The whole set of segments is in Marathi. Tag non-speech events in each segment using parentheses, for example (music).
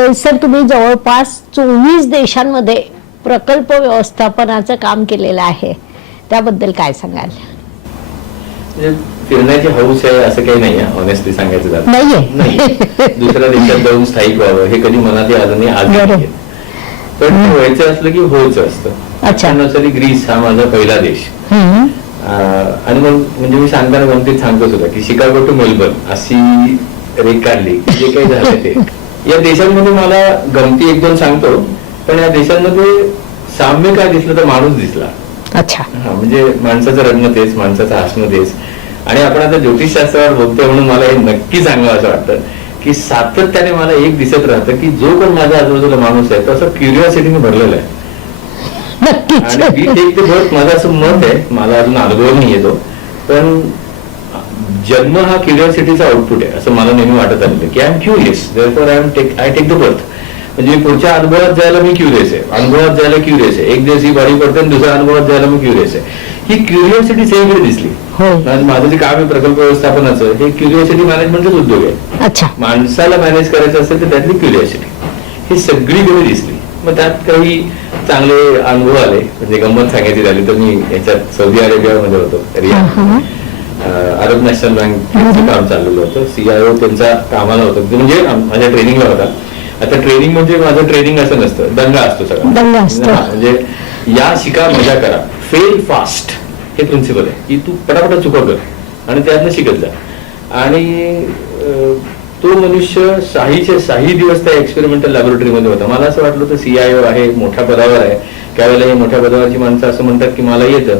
सर तुम्ही जवळपास चोवीस देशांमध्ये प्रकल्प व्यवस्थापनाचं काम केलेलं आहे. त्याबद्दल काय सांगाल? म्हणजे फिरण्याची हौस आहे असं काही नाही ऑनेस्टली सांगायचं झालं नाहीये. नाही. दुसऱ्या देशात जाऊन स्थायिक व्हावं हे कधी मनात अजूनही आज बरोबर. नाहीये. पण व्हायचं असलं की होचं असतं. अच्छा. ग्रीस हा माझा पहिला देश. आणि मग म्हणजे मी सांगताना गमतीत सांगतोच होता की शिकागो टू मेलबर्न अशी रेख काढली जे काही झालं ते. या देशांमध्ये मला गमती एक दोन सांगतो पण या देशांमध्ये साम्य काय दिसलं तर माणूस दिसला. अच्छा. म्हणजे माणसाचं रडणं तेच माणसाचं हसणं तेच. आणि आपण आता ज्योतिषशास्त्रावर बोलतोय म्हणून मला हे नक्की सांगावं असं वाटतं की सातत्याने मला एक दिसत राहतं की जो पण माझ्या आजूबाजूला माणूस आहे तो असं क्युरिओसिटीने भरलेला आहे. आणि द बर्थ माझं असं मत आहे मला अजून अनुभव नाही येतो पण जन्म हा क्युरिओसिटीचा आउटपुट आहे असं मला नेहमी वाटत आलेलं की I am curious for I am take I take the birth म्हणजे मी पुढच्या अनुभवात जायला मी क्युरियस आहे अनुभवात जायला क्युरियस आहे. एक दिवस ही बॉडी पडते आणि दुसऱ्या अनुभवात जायला मी क्युरियस आहे. ही क्युरिओसिटी सगळीकडे दिसली. आणि माझं जे काम आहे प्रकल्प व्यवस्थापनाचं हे क्युरिओसिटी मॅनेजमेंटच उद्योग आहे. अच्छा. माणसाला मॅनेज करायचं असेल तर त्यातली क्युरिओसिटी ही सगळीकडे दिसली. मग त्यात काही चांगले अनुभव आले. म्हणजे गंमत सांगायची झाली तर मी याच्यात सौदी अरेबियामध्ये होतो हा, हा. अरब नॅशनल बँकचं काम चाललेलं होतं. सीआयओ त्यांचा कामाला होतं. म्हणजे माझ्या ट्रेनिंगला होता. आता ट्रेनिंग म्हणजे माझं ट्रेनिंग असं नसतं. दंगा असतो सगळा. म्हणजे या शिका मजा करा. फेल फास्ट हे प्रिन्सिपल आहे. की तू पटापट चुका कर. आणि त्यातनं शिकत जा. आणि तो मनुष्य साहीचे साही दिवस त्या एक्सपेरिमेंटल लॅबोरेटरीमध्ये होता. मला असं वाटलं होतं सीआयओ आहे मोठ्या पदावर आहे. त्यावेळेला ही मोठ्या पदावरची माणसं असं म्हणतात की मला येतं.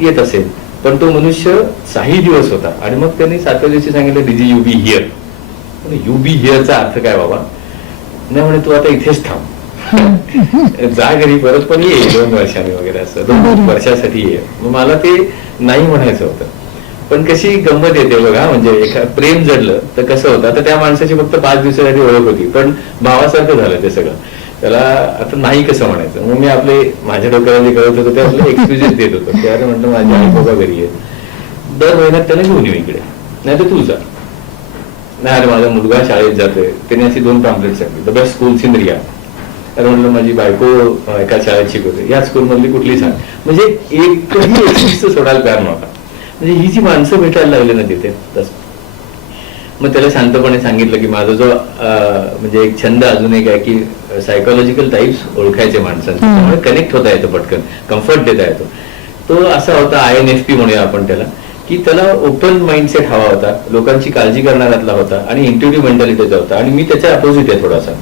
येत असेल. पण तो मनुष्य साही दिवस होता. आणि मग त्यांनी सातव्या दिवशी सांगितलं डिजी you be here you be हिअरचा अर्थ काय बाबा? नाही म्हणे तू आता इथेच थांब. (laughs) जा घरी परत पण ये दोन वर्षांनी वगैरे असं दोन. वर्षासाठी ये. मग मला ते नाही म्हणायचं होतं. पण कशी गंमत येते बघा म्हणजे एका प्रेम जडलं तर कसं होतं? आता त्या माणसाची फक्त पाच दिवसासाठी ओळख होती पण भावासारखं झालं ते सगळं. त्याला आता नाही कसं म्हणायचं? मग मी आपले माझ्या डोक्याला जे कळत होतं ते आपले एक्सक्युजेस देत होतो. की अरे म्हणतो माझी आई बाबा घरी आहे. दर महिन्यात त्याला घेऊन येऊ इकडे. नाही तर तू जा. नाही अरे माझा मुलगा शाळेत जातोय. त्याने अशी दोन pamphlet Sangli the best school in रिया तर म्हणलं माझी बायको एका शाळेत शिकवते. या स्कूल मधली कुठली सांग म्हणजे एकही एक्सक्यूज सोडायला तयार नव्हता. म्हणजे ही जी माणसं भेटायला लागली ना तिथे तसं. मग त्याला शांतपणे सांगितलं की माझा जो म्हणजे एक छंद अजून एक आहे की सायकोलॉजिकल टाईप्स ओळखायचे माणसांचे. त्यामुळे कनेक्ट होता येतो पटकन. कम्फर्ट देता येतो. तो असा होता आय एन एफ पी म्हणूया आपण त्याला की त्याला ओपन माइंडसेट हवा होता. लोकांची काळजी करणाऱ्यातला होता आणि इंटिव्हिटिव्ह मेंटॅलिटीचा होता. आणि मी त्याच्या अपोजिट आहे थोडासा.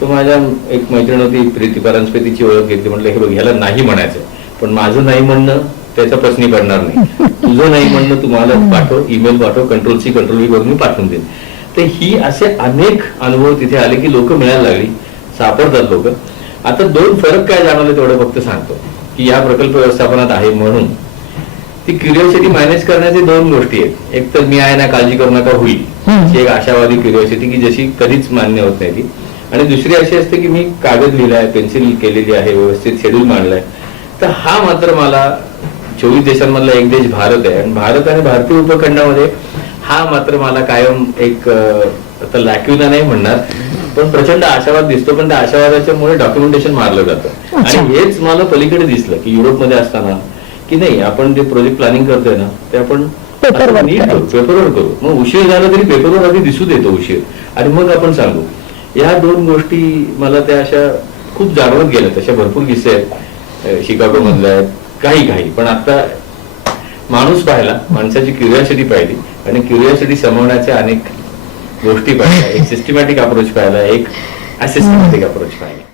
तो माझ्या एक मैत्रीण होती प्रीती परांजपेतीची ओळख घेतली. म्हटलं हे बघ ह्याला नाही म्हणायचं पण माझं नाही म्हणणं त्याचा प्रश्नी पडणार नाही. तुझं नाही म्हणणं तुम्हाला पाठव ईमेल पाठव कंट्रोल सी कंट्रोल व्ही करून मी पाठवून देईन. तर ही असे अनेक अनुभव तिथे आले की लोक मिळायला लागली. सापडतात लोक. आता दोन फरक काय जाणवले तेवढं फक्त सांगतो की या प्रकल्प व्यवस्थापनात आहे म्हणून. ती क्युरिओसिटी मॅनेज करण्याचे दोन गोष्टी आहेत. एक तर मी आहे ना काळजी करू नका होईल. एक आशावादी क्युरिओसिटी की जशी कधीच मान्य होत नाही ती. आणि दुसरी अशी असते की मी कागद लिहिलाय पेन्सिल केलेली आहे व्यवस्थित शेड्यूल मांडलाय. तर हा मात्र मला चोवीस देशांमधला एक देश भारत आहे. आणि भारत आणि भारतीय उपखंडामध्ये हा मात्र मला कायम एक आता लॅक्युना नाही म्हणणार. पण प्रचंड आशावाद दिसतो पण त्या आशावादाच्या मुळे डॉक्युमेंटेशन मारलं जातं. आणि हेच मला पलीकडे दिसलं की युरोपमध्ये असताना की नाही आपण जे प्रोजेक्ट प्लॅनिंग करतोय ना ते आपण नीट करू. पेपरवर करू. मग उशीर झाला तरी पेपरवर आधी दिसू देतो उशीर. आणि मग आपण सांगू. या दोन गोष्टी मला त्या अशा खूप जाणवत गेल्या तशा भरपूर किस्से आहेत शिकागो मधल्या आहेत काही काही. पण आता माणूस पाहिला माणसाची क्युरिओसिटी पाहिली आणि क्युरिओसिटी समवण्याच्या अनेक गोष्टी पाहिल्या एक सिस्टमॅटिक अप्रोच पाहिला एक असिस्टमॅटिक अप्रोच पाहिला.